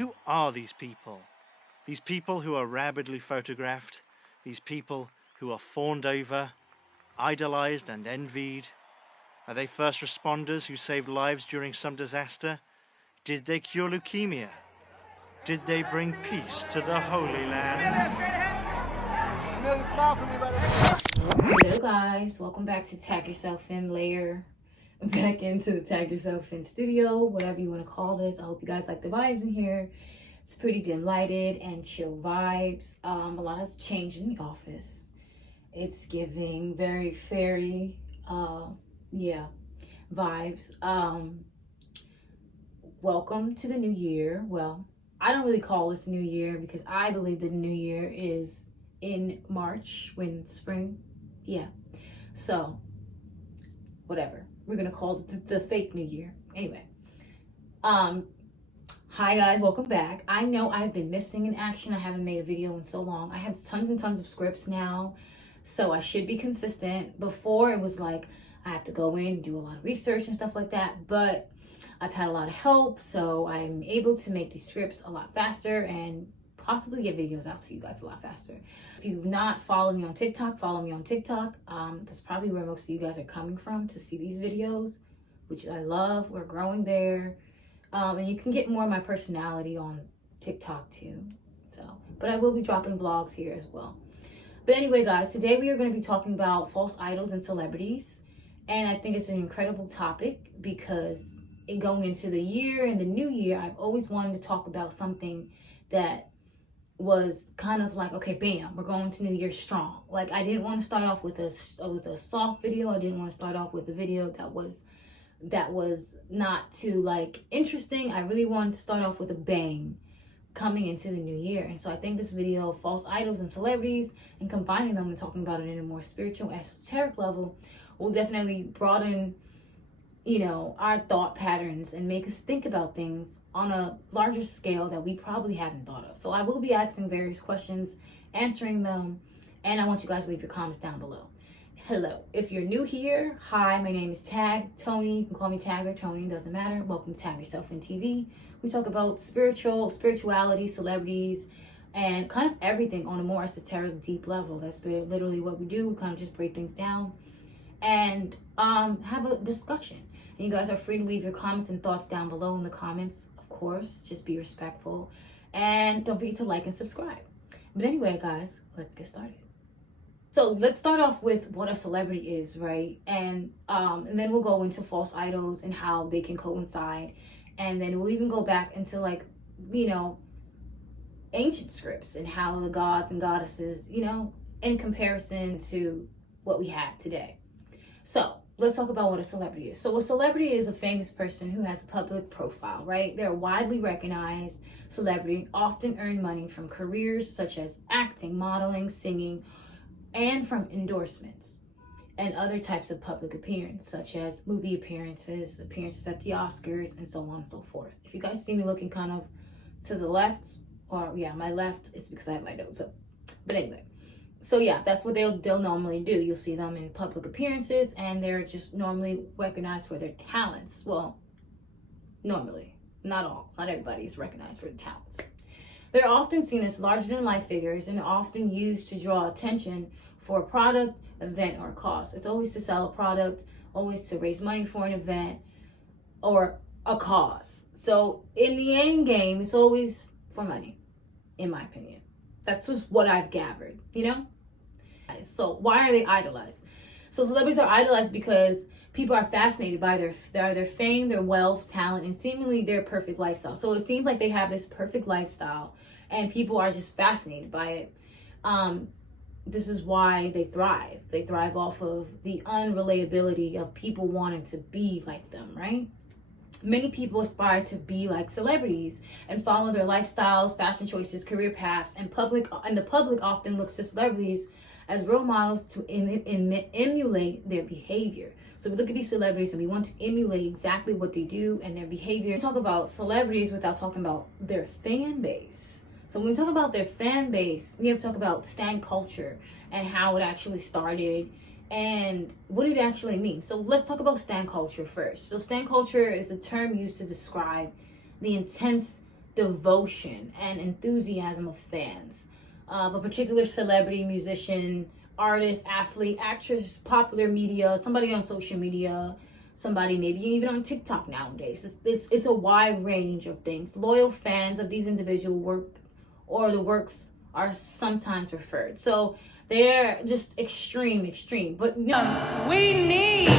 Who are these people? These people who are rabidly photographed, these people who are fawned over, idolized and envied. Are they first responders who saved lives during some disaster? Did they cure leukemia? Did they bring peace to the Holy Land? Hello guys, welcome back to Tag Yourself In Layer. Back into the Tag Yourself In studio, whatever you want to call this. I hope you guys like the vibes in here. It's pretty dim lighted and chill vibes. A lot has changed in the office. It's giving very fairy, vibes. Welcome to the new year. Well, I don't really call this new year because I believe that the new year is in March when spring. So whatever, we're gonna call it the fake new year. Anyway, hi guys, welcome back. I know I've been missing in action. I haven't made a video in so long. I have tons and tons of scripts now, so I should be consistent. Before it was like I have to go in and do a lot of research and stuff like that, but I've had a lot of help, so I'm able to make these scripts a lot faster and possibly get videos out to you guys a lot faster. If you've not followed me on TikTok, follow me on TikTok. That's probably where most of you guys are coming from to see these videos, which I love. We're growing there. And you can get more of my personality on TikTok too. But I will be dropping vlogs here as well. But anyway, guys, today we are going to be talking about false idols and celebrities. And I think it's an incredible topic because going into the year and the new year, I've always wanted to talk about something that was kind of like, okay, bam, we're going to New Year strong. Like, I didn't want to start off with a soft video. I didn't want to start off with a video that was not too like interesting. I really wanted to start off with a bang coming into the new year. And so I think this video, false idols and celebrities, and combining them and talking about it in a more spiritual, esoteric level, will definitely broaden, our thought patterns and make us think about things on a larger scale that we probably haven't thought of. So I will be asking various questions, answering them, and I want you guys to leave your comments down below. Hello, if you're new here, hi, my name is Tag Tony. You can call me Tag or Tony, doesn't matter. Welcome to Tag Yourself In TV. We talk about spirituality, celebrities, and kind of everything on a more esoteric, deep level. That's literally what we do. We kind of just break things down and have a discussion. And you guys are free to leave your comments and thoughts down below in the comments, of course. Just be respectful. And don't forget to like and subscribe. But anyway, guys, let's get started. So let's start off with what a celebrity is, right? And then we'll go into false idols and how they can coincide. And then we'll even go back into like, ancient scripts and how the gods and goddesses, in comparison to what we have today. So let's talk about what a celebrity is. So a celebrity is a famous person who has a public profile, right? They're a widely recognized celebrity, often earn money from careers such as acting, modeling, singing, and from endorsements and other types of public appearance, such as movie appearances at the Oscars, and so on and so forth. If you guys see me looking kind of to the left, or my left, it's because I have my notes up. But anyway, so yeah, that's what they'll normally do. You'll see them in public appearances, and they're just normally recognized for their talents. Well, normally, not everybody is recognized for their talents. They're often seen as larger-than-life figures and often used to draw attention for a product, event, or cause. It's always to sell a product, always to raise money for an event or a cause. So in the end game, it's always for money, in my opinion. That's just what I've gathered, So why are they idolized? So celebrities are idolized because people are fascinated by their fame, their wealth, talent, and seemingly their perfect lifestyle. So it seems like they have this perfect lifestyle and people are just fascinated by it. This is why they thrive. They thrive off of the unrelatability of people wanting to be like them, right? Many people aspire to be like celebrities and follow their lifestyles, fashion choices, career paths, and the public often looks to celebrities as role models to emulate their behavior. So we look at these celebrities and we want to emulate exactly what they do and their behavior. We talk about celebrities without talking about their fan base. So when we talk about their fan base, we have to talk about stan culture and how it actually started and what it actually means. So let's talk about stan culture first. So stan culture is a term used to describe the intense devotion and enthusiasm of fans of a particular celebrity, musician, artist, athlete, actress, popular media, somebody on social media, somebody maybe even on TikTok nowadays. It's a wide range of things. Loyal fans of these individual work or the works are sometimes referred. So they're just extreme. But no, we need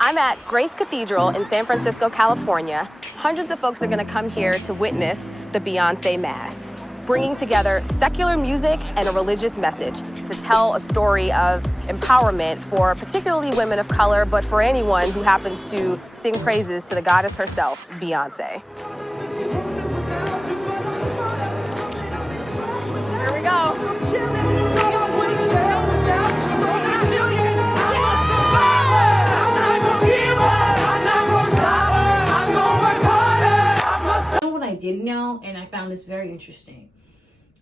I'm at Grace Cathedral in San Francisco, California. Hundreds of folks are going to come here to witness the Beyoncé Mass, bringing together secular music and a religious message to tell a story of empowerment for particularly women of color, but for anyone who happens to sing praises to the goddess herself, Beyoncé. Here we go. I didn't know, and I found this very interesting.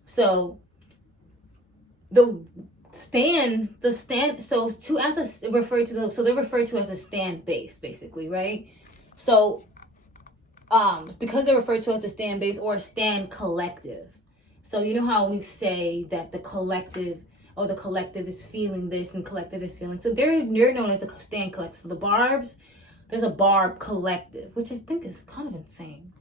So they're referred to as a stand base, basically, right? So because they're referred to as a stand base or a stand collective. So you know how we say that the collective is feeling this and collective is feeling. So they're known as a stand collective. So the Barbs, there's a Barb collective, which I think is kind of insane.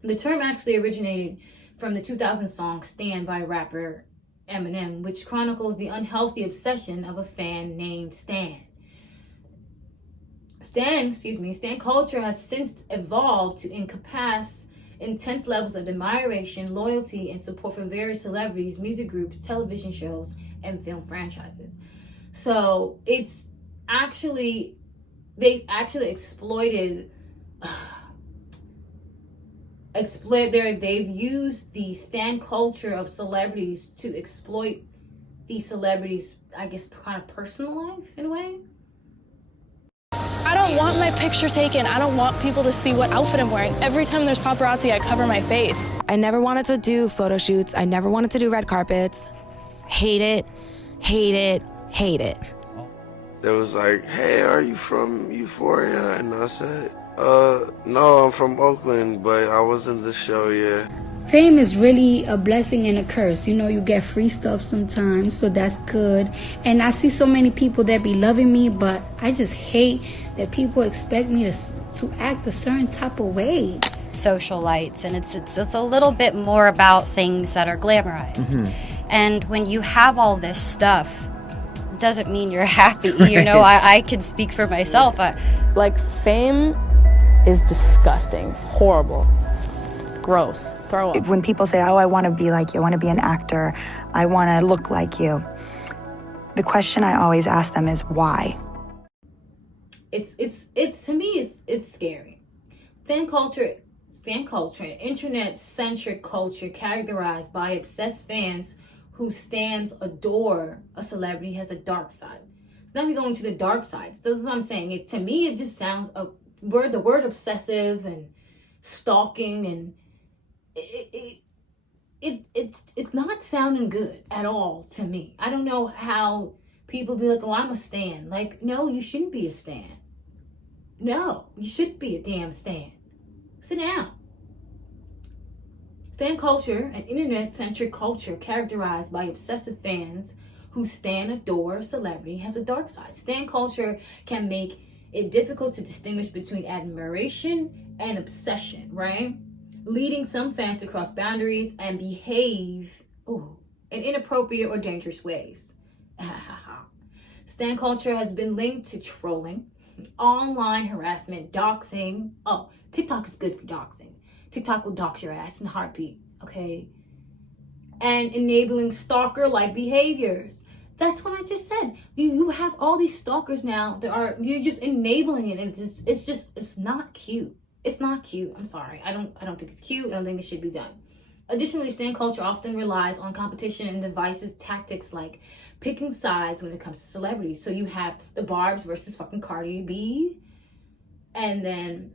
The term actually originated from the 2000 song Stan by rapper Eminem, which chronicles the unhealthy obsession of a fan named Stan. Stan culture has since evolved to encompass intense levels of admiration, loyalty, and support for various celebrities, music groups, television shows, and film franchises. So they've actually exploited... they've used the stan culture of celebrities to exploit these celebrities, I guess, kind of personal life in a way. I don't want my picture taken. I don't want people to see what outfit I'm wearing. Every time there's paparazzi, I cover my face. I never wanted to do photo shoots. I never wanted to do red carpets. Hate it, hate it, hate it. They was like, hey, are you from Euphoria? And I said, no, I'm from Oakland, but I was in the show, yeah. Fame is really a blessing and a curse. You know, you get free stuff sometimes, so that's good. And I see so many people that be loving me, but I just hate that people expect me to act a certain type of way. Socialites, and it's a little bit more about things that are glamorized. And when you have all this stuff, doesn't mean you're happy. You know, I can speak for myself. Fame is disgusting, horrible, gross, throw up. When people say, oh, I want to be like you, I want to be an actor, I want to look like you, the question I always ask them is why? It's to me, it's scary. Stan culture, an internet-centric culture characterized by obsessed fans who stands adore a celebrity has a dark side. So now we go into the dark side. So this is what I'm saying. To me, it just sounds the word obsessive and stalking, and it's not sounding good at all to me. I don't know how people be like, oh, I'm a stan. Like, no, you shouldn't be a stan. No, you shouldn't be a damn stan. Sit down. Stan culture, an internet-centric culture characterized by obsessive fans who adore a celebrity, has a dark side. Stan culture can make it difficult to distinguish between admiration and obsession, right? Leading some fans to cross boundaries and behave in inappropriate or dangerous ways. Stan culture has been linked to trolling, online harassment, doxing. Oh, TikTok is good for doxing. TikTok will dox your ass in a heartbeat, okay? And enabling stalker-like behaviors. That's what I just said. You have all these stalkers now you're just enabling it, and it's not cute. It's not cute. I'm sorry. I don't think it's cute. I don't think it should be done. Additionally, stan culture often relies on competition and devices tactics like picking sides when it comes to celebrities. So you have the Barbs versus fucking Cardi B, and then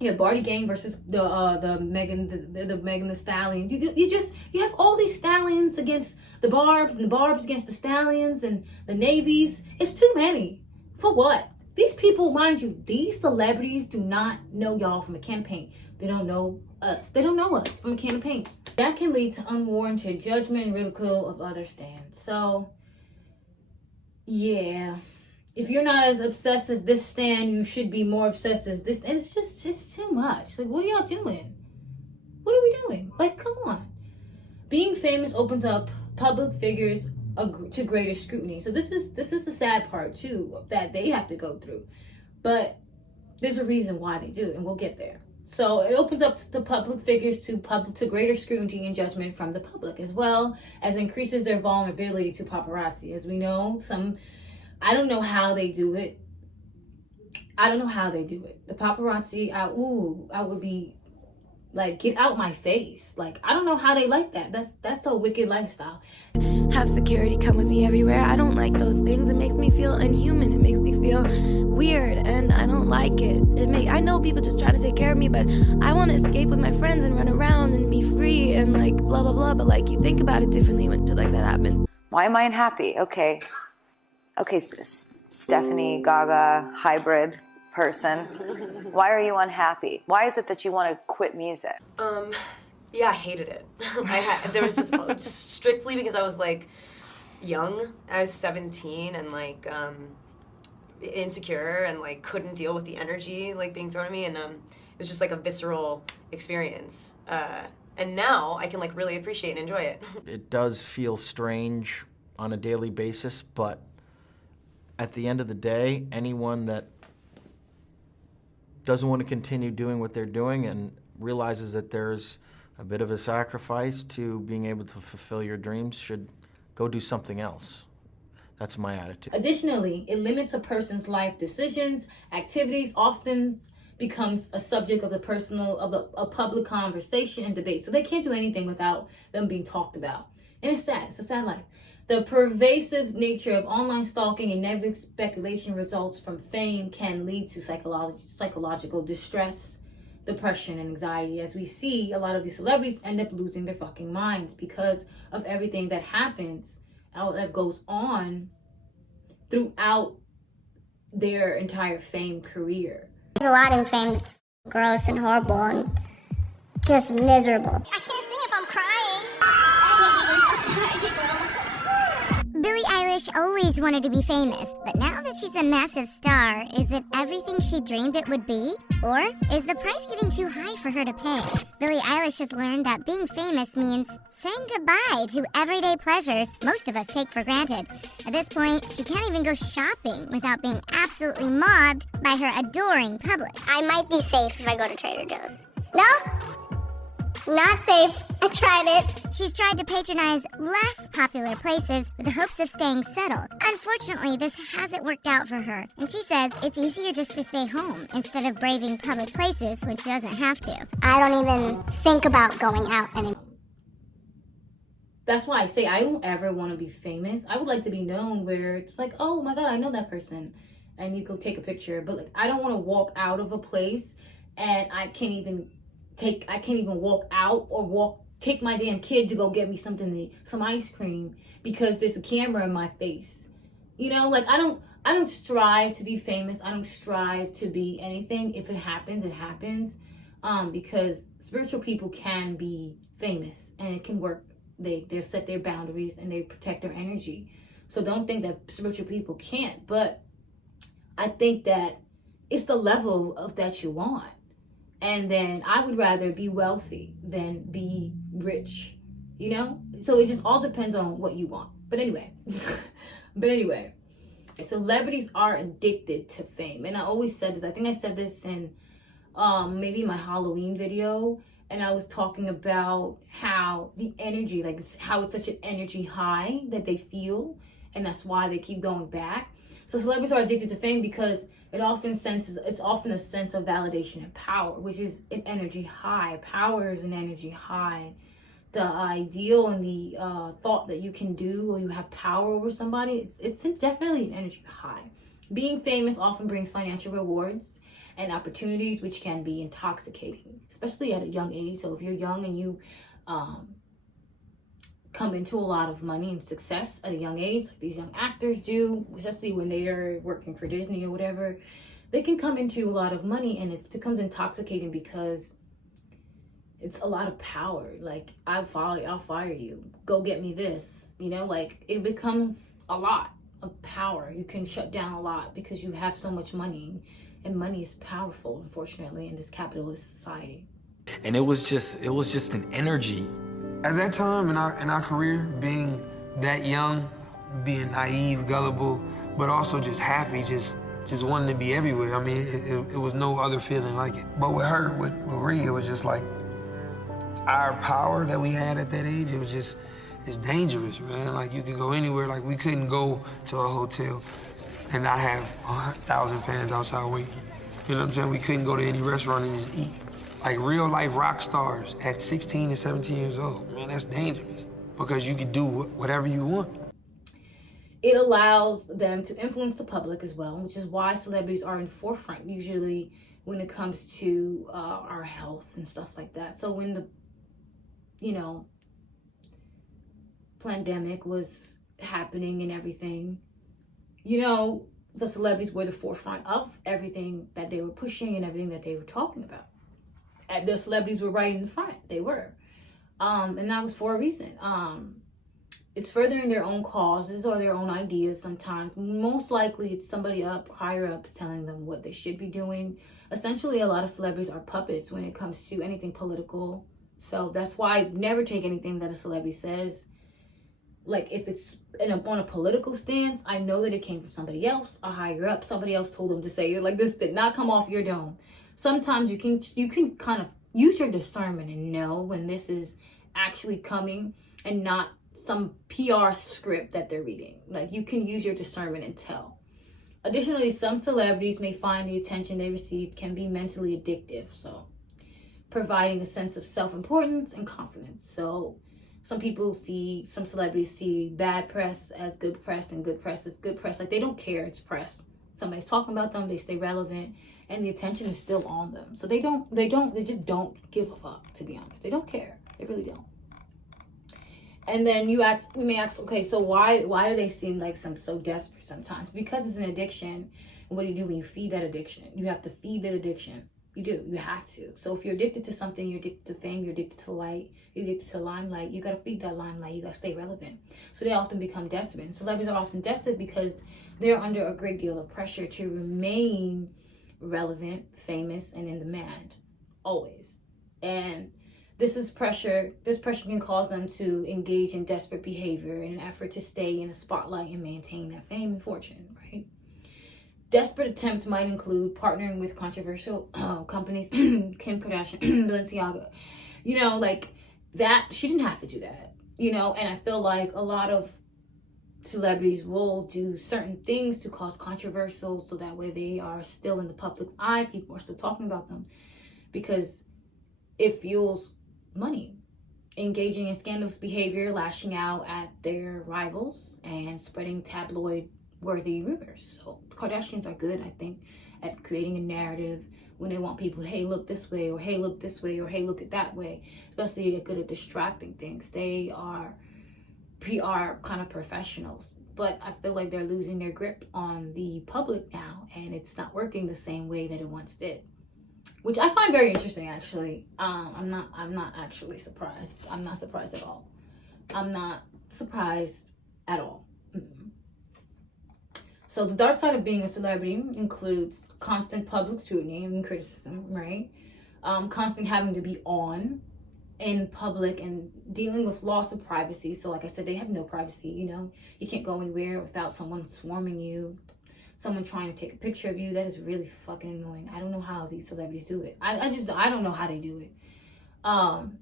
you have Barty Gang versus the Megan the Stallion. You have all these stallions against the Barbs and the Barbs against the Stallions and the Navies. It's too many. For what? These people, mind you, these celebrities do not know y'all from a campaign. They don't know us. They don't know us from a campaign. That can lead to unwarranted judgment and ridicule of other stands. So, yeah. If you're not as obsessed as this stand, you should be more obsessed as this. It's just too much. Like, what are y'all doing? What are we doing? Like, come on. Being famous opens up public figures to greater scrutiny. So this is the sad part too that they have to go through. But there's a reason why they do, and we'll get there. So it opens up the public figures to greater scrutiny and judgment from the public, as well as increases their vulnerability to paparazzi. As we know, I don't know how they do it. The paparazzi, I would be like, get out my face. Like, I don't know how they like that. That's a wicked lifestyle. Have security come with me everywhere. I don't like those things. It makes me feel inhuman. It makes me feel weird, and I don't like it. I know people just try to take care of me, but I want to escape with my friends and run around and be free and like blah blah blah. But like, you think about it differently when shit like that happens. Why am I unhappy? Okay, Stephanie Gaga hybrid person. Why are you unhappy? Why is it that you want to quit music? Yeah, I hated it. There was just strictly because I was like young. I was 17 and like insecure and like couldn't deal with the energy like being thrown at me, and it was just like a visceral experience. And now I can like really appreciate and enjoy it. It does feel strange on a daily basis, but at the end of the day, anyone that doesn't want to continue doing what they're doing and realizes that there's a bit of a sacrifice to being able to fulfill your dreams should go do something else. That's my attitude. Additionally, it limits a person's life decisions, activities, often becomes a subject of a public conversation and debate. So they can't do anything without them being talked about. And it's sad. It's a sad life. The pervasive nature of online stalking and negative speculation results from fame can lead to psychological distress, depression, and anxiety. As we see, a lot of these celebrities end up losing their fucking minds because of everything that happens, that goes on throughout their entire fame career. There's a lot in fame that's gross and horrible and just miserable. I can't sing if I'm crying. Billie Eilish always wanted to be famous, but now that she's a massive star, is it everything she dreamed it would be? Or is the price getting too high for her to pay? Billie Eilish has learned that being famous means saying goodbye to everyday pleasures most of us take for granted. At this point, she can't even go shopping without being absolutely mobbed by her adoring public. I might be safe if I go to Trader Joe's. No? Not safe. I tried it. She's tried to patronize less popular places with the hopes of staying settled. Unfortunately, this hasn't worked out for her, and she says it's easier just to stay home instead of braving public places when she doesn't have to. I don't even think about going out anymore. That's why I say I don't ever want to be famous. I would like to be known where it's like, oh my God, I know that person, and you go take a picture. But like, I don't want to walk out of a place and I can't even walk out or take my damn kid to go get me some ice cream because there's a camera in my face. You know, like I don't strive to be famous. I don't strive to be anything. If it happens, it happens. Because spiritual people can be famous and it can work. They set their boundaries and they protect their energy. So don't think that spiritual people can't. But I think that it's the level of that you want. And then I would rather be wealthy than be rich, you know? So it just all depends on what you want. But anyway, celebrities are addicted to fame. And I always said this, I think I said this in maybe my Halloween video. And I was talking about how the energy, like how it's such an energy high that they feel. And that's why they keep going back. So celebrities are addicted to fame because it's often a sense of validation and power, which is an energy high. Power is an energy high. The ideal and the thought that you can do or you have power over somebody, it's definitely an energy high. Being famous often brings financial rewards and opportunities, which can be intoxicating, especially at a young age. So if you're young and you come into a lot of money and success at a young age, like these young actors do, especially when they are working for Disney or whatever. They can come into a lot of money, and it becomes intoxicating because it's a lot of power. Like, I'll fire you. Go get me this. You know, like, it becomes a lot of power. You can shut down a lot because you have so much money, and money is powerful, unfortunately, in this capitalist society. And it was just an energy. At that time in our career, being that young, being naive, gullible, but also just happy, just wanting to be everywhere. I mean, it was no other feeling like it. But with her, with Rhea, it was just like our power that we had at that age. It was just, it's dangerous, man. Like, you could go anywhere. Like, we couldn't go to a hotel and not have 1,000 fans outside waiting. You know what I'm saying? We couldn't go to any restaurant and just eat. Like, real life rock stars at 16 and 17 years old. Man, that's dangerous because you could do whatever you want. It allows them to influence the public as well, which is why celebrities are in forefront usually when it comes to our health and stuff like that. So when the, pandemic was happening and everything, the celebrities were the forefront of everything that they were pushing and everything that they were talking about. And the celebrities were right in front. They were. And that was for a reason. It's furthering their own causes or their own ideas sometimes. Most likely it's somebody higher ups telling them what they should be doing. Essentially, a lot of celebrities are puppets when it comes to anything political. So that's why I never take anything that a celebrity says. Like, if it's on a political stance, I know that it came from somebody else, a higher up. Somebody else told them to say it. Like, this did not come off your dome. Sometimes you can kind of use your discernment and know when this is actually coming and not some PR script that they're reading. Like, you can use your discernment and tell. Additionally, some celebrities may find the attention they receive can be mentally addictive, so providing a sense of self-importance and confidence. So some celebrities see bad press as good press and good press as good press. Like, they don't care, it's press. Somebody's talking about them, they stay relevant, and the attention is still on them. So they just don't give a fuck, to be honest. They don't care. They really don't. And then we may ask, okay, so why do they seem like so desperate sometimes? Because it's an addiction. And what do you do when you feed that addiction? You have to feed that addiction. You do. You have to. So if you're addicted to something, you're addicted to fame, you're addicted to light, you're addicted to limelight, you got to feed that limelight. You got to stay relevant. So they often become desperate. And celebrities are often desperate because they're under a great deal of pressure to remain relevant, famous, and in demand. Always. And this pressure can cause them to engage in desperate behavior in an effort to stay in the spotlight and maintain that fame and fortune, right? Desperate attempts might include partnering with controversial companies, Kim Kardashian, Balenciaga, like that. She didn't have to do that, and I feel like a lot of celebrities will do certain things to cause controversial so that way they are still in the public's eye. People are still talking about them because it fuels money. Engaging in scandalous behavior, lashing out at their rivals, and spreading tabloid-worthy rumors. So the Kardashians are good, I think, at creating a narrative when they want people to, hey, look this way, or hey, look this way, or hey, look it that way. Especially they're good at distracting things. They are PR kind of professionals. But I feel like they're losing their grip on the public now, and it's not working the same way that it once did. Which I find very interesting, actually. I'm not actually surprised. I'm not surprised at all. I'm not surprised at all. Mm-hmm. So the dark side of being a celebrity includes constant public scrutiny and criticism, right? Constantly having to be on in public and dealing with loss of privacy. So like I said, they have no privacy, You can't go anywhere without someone swarming you. Someone trying to take a picture of you. That is really fucking annoying. I don't know how these celebrities do it. I don't know how they do it. And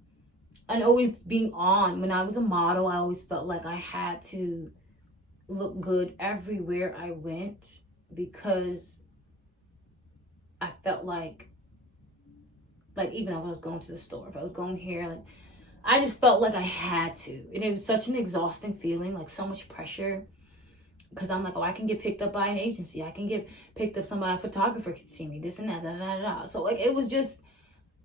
always being on. When I was a model, I always felt like I had to look good everywhere I went because I felt like even if I was going to the store, if I was going here, I just felt like I had to. And it was such an exhausting feeling, so much pressure. Because I'm like, I can get picked up by an agency. I can get picked up, a photographer could see me, this and that, da, da, da, da. So, it was just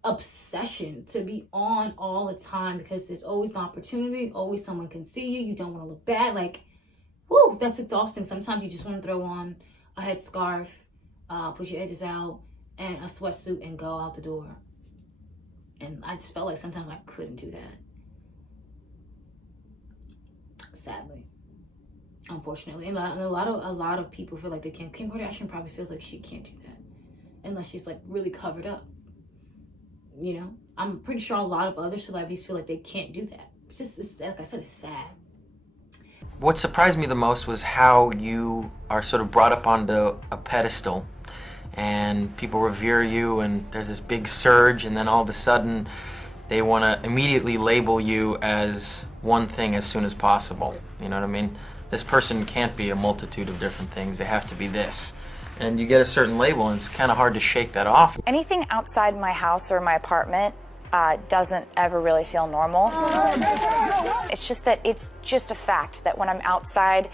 obsession to be on all the time because there's always an opportunity, always someone can see you. You don't want to look bad. Like, whoo, that's exhausting. Sometimes you just want to throw on a headscarf, push your edges out, and a sweatsuit and go out the door. And I just felt like sometimes I couldn't do that. Sadly. Unfortunately. And a lot of people feel like they can't. Kim Kardashian probably feels like she can't do that. Unless she's like really covered up. You know? I'm pretty sure a lot of other celebrities feel like they can't do that. It's like I said, it's sad. What surprised me the most was how you are sort of brought up onto a pedestal and people revere you and there's this big surge and then all of a sudden they want to immediately label you as one thing as soon as possible. You know what I mean? This person can't be a multitude of different things. They have to be this. And you get a certain label and it's kind of hard to shake that off. Anything outside my house or my apartment doesn't ever really feel normal. It's just that it's just a fact that when I'm outside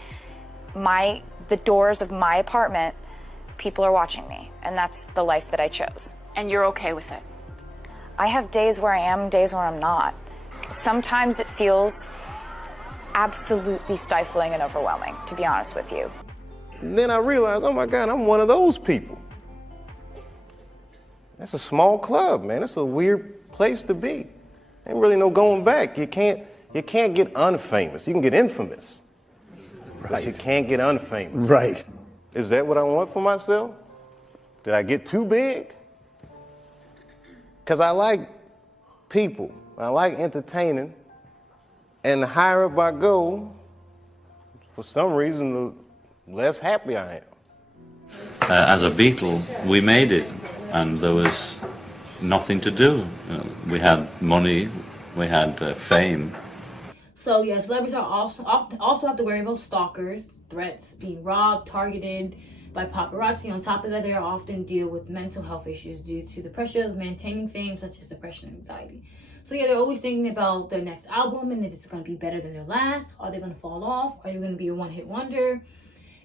the doors of my apartment, people are watching me, and that's the life that I chose. And you're okay with it? I have days where I am, days where I'm not. Sometimes it feels absolutely stifling and overwhelming, to be honest with you. And then I realized, oh my God, I'm one of those people. That's a small club, man. That's a weird place to be. Ain't really no going back. You can't get unfamous. You can get infamous. Right. But you can't get unfamous. Right. Is that what I want for myself? Did I get too big? Because I like people. I like entertaining. And the higher up I go, for some reason, the less happy I am. As a Beatle, we made it, and there was nothing to do. We had money, we had fame. So yeah, celebrities are also have to worry about stalkers, threats, being robbed, targeted by paparazzi. On top of that, they often deal with mental health issues due to the pressure of maintaining fame, such as depression and anxiety. So yeah, they're always thinking about their next album and if it's going to be better than their last. Are they going to fall off? Are they going to be a one-hit wonder?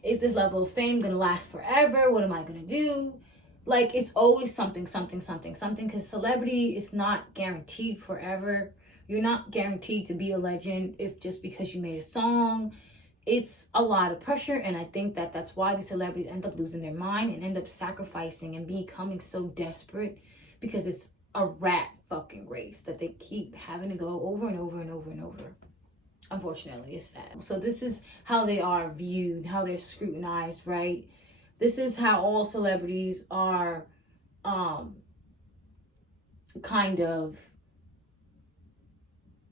Is this level of fame going to last forever? What am I going to do? Like, it's always something, because celebrity is not guaranteed forever. You're not guaranteed to be a legend if just because you made a song. It's a lot of pressure, and I think that that's why these celebrities end up losing their mind and end up sacrificing and becoming so desperate, because it's a rat fucking race that they keep having to go over and over and over and over. Unfortunately, it's sad. So this is how they are viewed, how they're scrutinized, right? This is how all celebrities are kind of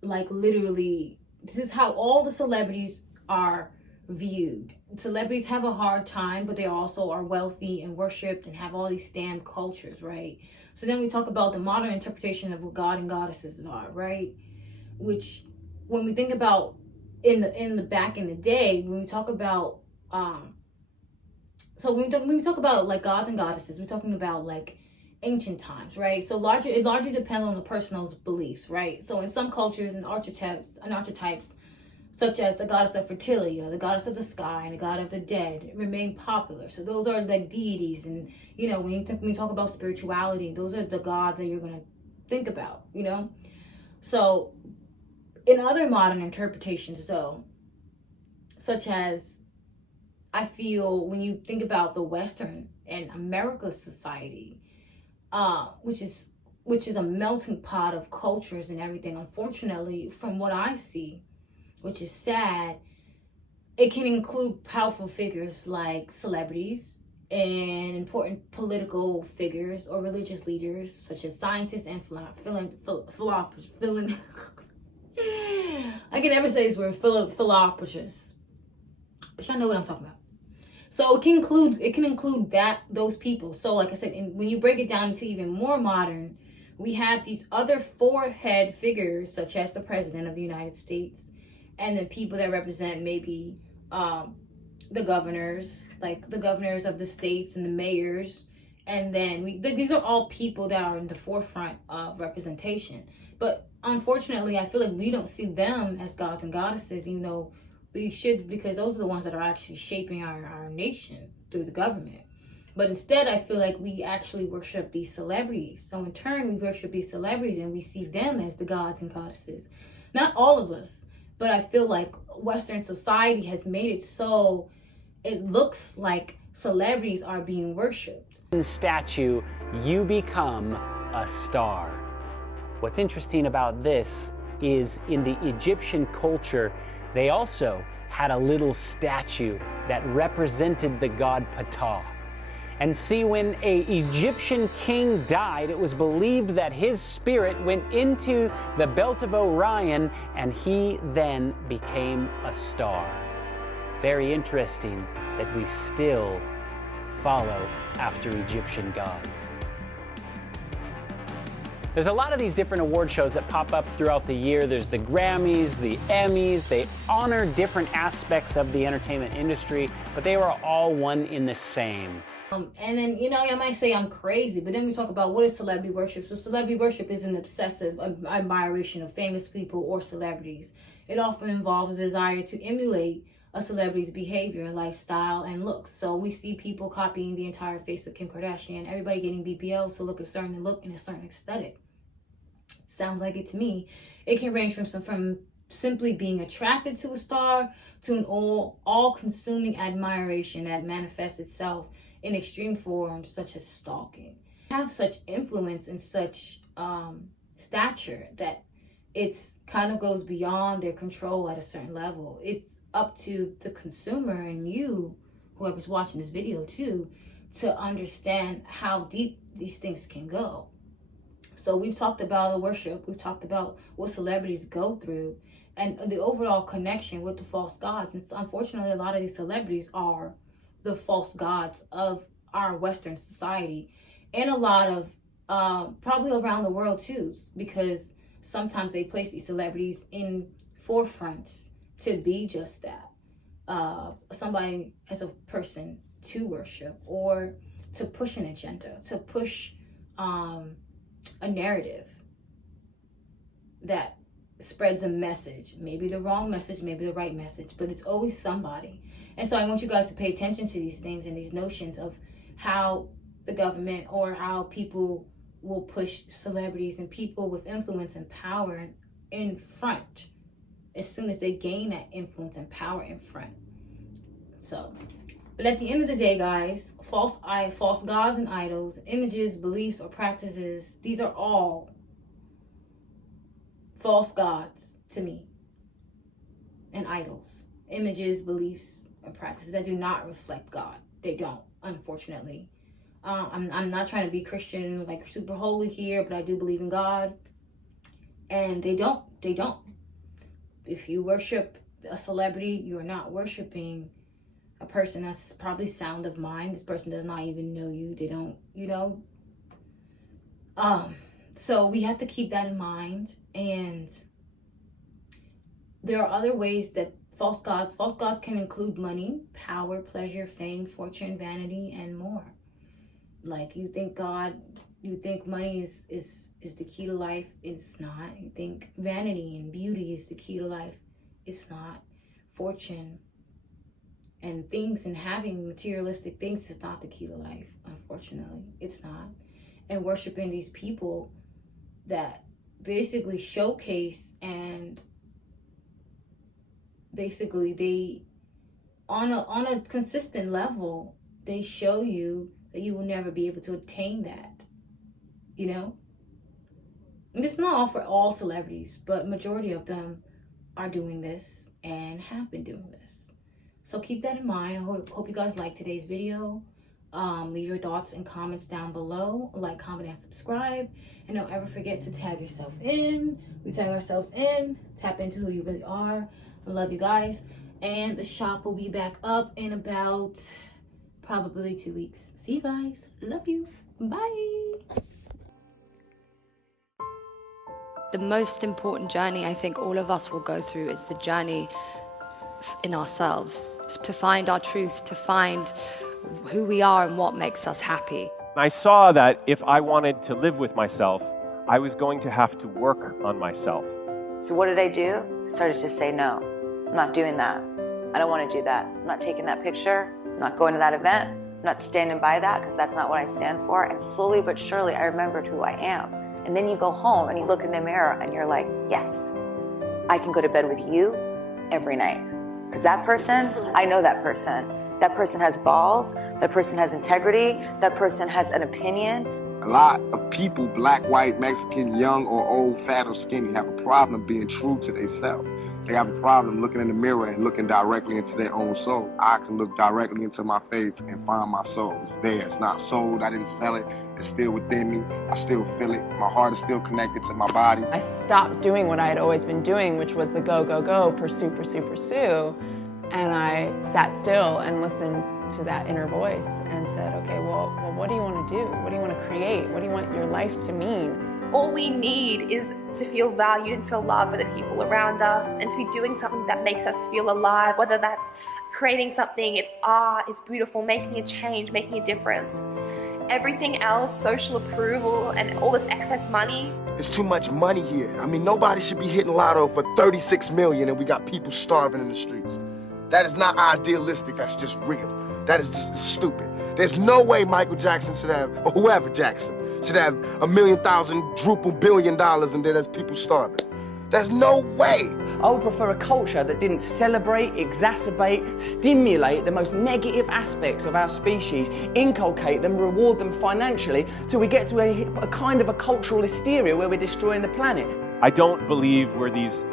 like literally, this is how all the celebrities are viewed. Celebrities have a hard time, but they also are wealthy and worshipped and have all these stamp cultures, right? So then we talk about the modern interpretation of what God and goddesses are, right? Which, when we think about in the back in the day, when we talk about so when we talk about like gods and goddesses, we're talking about like ancient times, right? So it largely depends on the person's beliefs, right? So in some cultures and archetypes such as the goddess of fertility or the goddess of the sky and the god of the dead remain popular. So those are like deities, and you know, when you talk about spirituality, those are the gods that you're gonna think about, you know. So in other modern interpretations, though, such as I feel when you think about the Western and America society, which is a melting pot of cultures and everything. Unfortunately, from what I see, which is sad, it can include powerful figures like celebrities and important political figures or religious leaders such as scientists and philanthropists. I can never say this word, philanthropists. But y'all know what I'm talking about. So it can include those people. So like I said, when you break it down to even more modern, we have these other four-head figures such as the President of the United States, and then people that represent maybe the governors, like the governors of the states and the mayors. And then these are all people that are in the forefront of representation. But unfortunately, I feel like we don't see them as gods and goddesses, even though we should, because those are the ones that are actually shaping our nation through the government. But instead, I feel like we actually worship these celebrities. So in turn, we worship these celebrities and we see them as the gods and goddesses. Not all of us, but I feel like Western society has made it so it looks like celebrities are being worshipped. In the statue, you become a star. What's interesting about this is in the Egyptian culture, they also had a little statue that represented the god Ptah. And see, when an Egyptian king died, it was believed that his spirit went into the belt of Orion and he then became a star. Very interesting that we still follow after Egyptian gods. There's a lot of these different award shows that pop up throughout the year. There's the Grammys, the Emmys. They honor different aspects of the entertainment industry, but they are all one in the same. And then, you know, I might say I'm crazy, but then we talk about what is celebrity worship. So celebrity worship is an obsessive admiration of famous people or celebrities. It often involves a desire to emulate a celebrity's behavior, lifestyle, and looks. So we see people copying the entire face of Kim Kardashian, everybody getting BBLs to look a certain look and a certain aesthetic. Sounds like it to me. It can range from simply being attracted to a star to an all-consuming admiration that manifests itself in extreme forms such as stalking. They have such influence and such stature that it's kind of goes beyond their control at a certain level. It's up to the consumer and you, whoever's watching this video too, to understand how deep these things can go. So we've talked about the worship, we've talked about what celebrities go through and the overall connection with the false gods. And unfortunately, a lot of these celebrities are the false gods of our Western society, and a lot of probably around the world too, because sometimes they place these celebrities in forefronts to be just that, somebody as a person to worship or to push an agenda, to push a narrative that spreads a message, maybe the wrong message, maybe the right message, but it's always somebody. And so I want you guys to pay attention to these things and these notions of how the government or how people will push celebrities and people with influence and power in front as soon as they gain that influence and power in front. So, but at the end of the day, guys, false gods and idols, images, beliefs, or practices, these are all false gods to me, and idols, images, beliefs, and practices that do not reflect God. They don't, unfortunately. I'm not trying to be Christian, like super holy here, but I do believe in God. And they don't. If you worship a celebrity, you're not worshiping a person that's probably sound of mind. This person does not even know you. They don't, you know. So we have to keep that in mind. And there are other ways that false gods can include money, power, pleasure, fame, fortune, vanity, and more. Like you think money is the key to life. It's not. You think vanity and beauty is the key to life. It's not. Fortune and things and having materialistic things is not the key to life, unfortunately. It's not. And worshiping these people that basically showcase and basically they on a consistent level, they show you that you will never be able to attain that, you know. And it's not for all celebrities, but majority of them are doing this and have been doing this. So keep that in mind. I hope you guys liked today's video. Leave your thoughts and comments down below. Like, comment, and subscribe. And don't ever forget to tag yourself in. We tag ourselves in. Tap into who you really are. I love you guys. And the shop will be back up in about probably 2 weeks. See you guys. Love you. Bye. The most important journey I think all of us will go through is the journey in ourselves, to find our truth, to find who we are and what makes us happy. I saw that if I wanted to live with myself, I was going to have to work on myself. So what did I do? I started to say no. I'm not doing that. I don't want to do that. I'm not taking that picture. I'm not going to that event. I'm not standing by that because that's not what I stand for. And slowly but surely, I remembered who I am. And then you go home and you look in the mirror and you're like, yes, I can go to bed with you every night. Because that person, I know that person. That person has balls. That person has integrity. That person has an opinion. A lot of people, black, white, Mexican, young or old, fat or skinny, have a problem being true to themselves. They have a problem looking in the mirror and looking directly into their own souls. I can look directly into my face and find my soul. It's there. It's not sold. I didn't sell it. It's still within me. I still feel it. My heart is still connected to my body. I stopped doing what I had always been doing, which was the go, go, go, pursue, pursue, pursue. And I sat still and listened to that inner voice and said, okay, well, what do you want to do? What do you want to create? What do you want your life to mean? All we need is to feel valued and feel loved by the people around us, and to be doing something that makes us feel alive, whether that's creating something, it's art, it's beautiful, making a change, making a difference. Everything else, social approval and all this excess money. There's too much money here. I mean, nobody should be hitting lotto for 36 million and we got people starving in the streets. That is not idealistic, that's just real. That is just stupid. There's no way Michael Jackson should have, or whoever Jackson, should have $1,000,000 billion and then there's people starving. There's no way. I would prefer a culture that didn't celebrate, exacerbate, stimulate the most negative aspects of our species, inculcate them, reward them financially, till we get to a kind of a cultural hysteria where we're destroying the planet. I don't believe we're these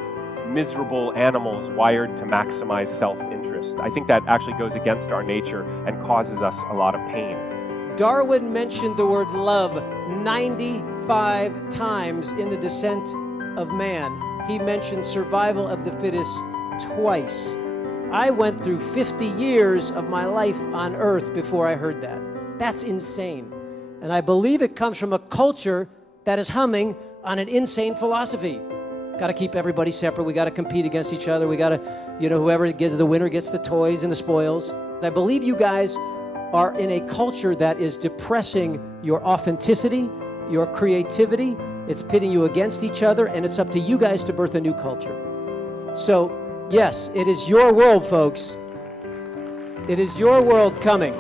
miserable animals wired to maximize self-interest. I think that actually goes against our nature and causes us a lot of pain. Darwin mentioned the word love 95 times in The Descent of Man. He mentioned survival of the fittest twice. I went through 50 years of my life on Earth before I heard that. That's insane. And I believe it comes from a culture that is humming on an insane philosophy. Got to keep everybody separate. We got to compete against each other. We got to, whoever gets the winner gets the toys and the spoils. I believe you guys are in a culture that is depressing your authenticity, your creativity. It's pitting you against each other, and it's up to you guys to birth a new culture. So, yes, it is your world, folks. It is your world coming.